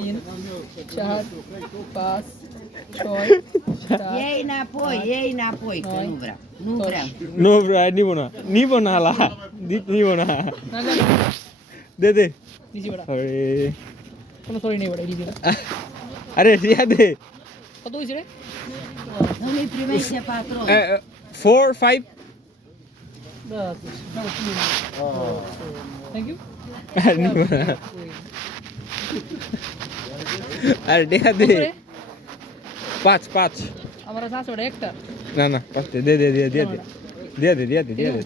তিন, চার, পাঁচ, ছয়, সাত, এই না পই নয়, নুবরা নো ব্রাই নিব না লা নিব না না না দে দিছি বেটা আরে কোনো সরি নেই বেটা দিছি আরে দিয়া দে কত হইছে রে তুমি প্রিমেইসে পাত্রো 4 5 থ্যাংক ইউ আর নিব না আরে দিয়া দে 5 আমার কাছে আছে ওটা একটা না না 5 দে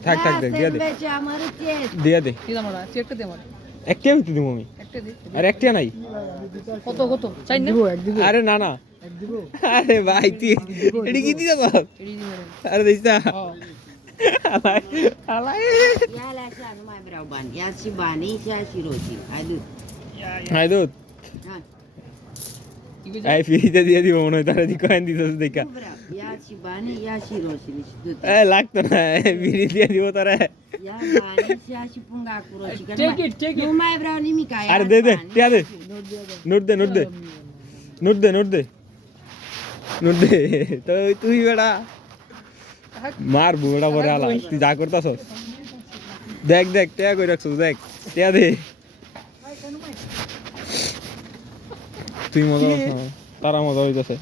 থাক দিয়া দে বেচে আমার চেস দিয়া দে দিলাম ওটা চেকটা দে আমার একটা হইতে দিব আমি একটা দে আর একটা নাই কত চাই না আরে না না আরে ভাই তুই এডি কি দিছ এড়ি দিবেন আরে দিছা হ্যাঁ আলাই ইয়ালা শান মাই ব্রাউ বান ইয়াসি বানি ইয়াসি রোজি আদু হাই দুধ হ্যাঁ কি কইছ আই ফ্রিতে দিয়ে দিব মনে হয় তারা দি কয়েন দিছস দেখা ইয়াসি বানি ইয়াসি রোজি দুধ এ লাগতো না ফ্রি দিয়ে দিব তারা ইয়া বানি ইয়াসি পুঙ্গা কুরোজি Take it. নু মাই ব্রাউ নিমি কাই আরে দে টিয়া দে নোট দে তো তুই বেড়া মার বুড়া পরে আলা তুই যা করতাছস দেখ টিয়া কই রাখছস দেখ টিয়া দে তুই মজা তারা মজা হইতাছে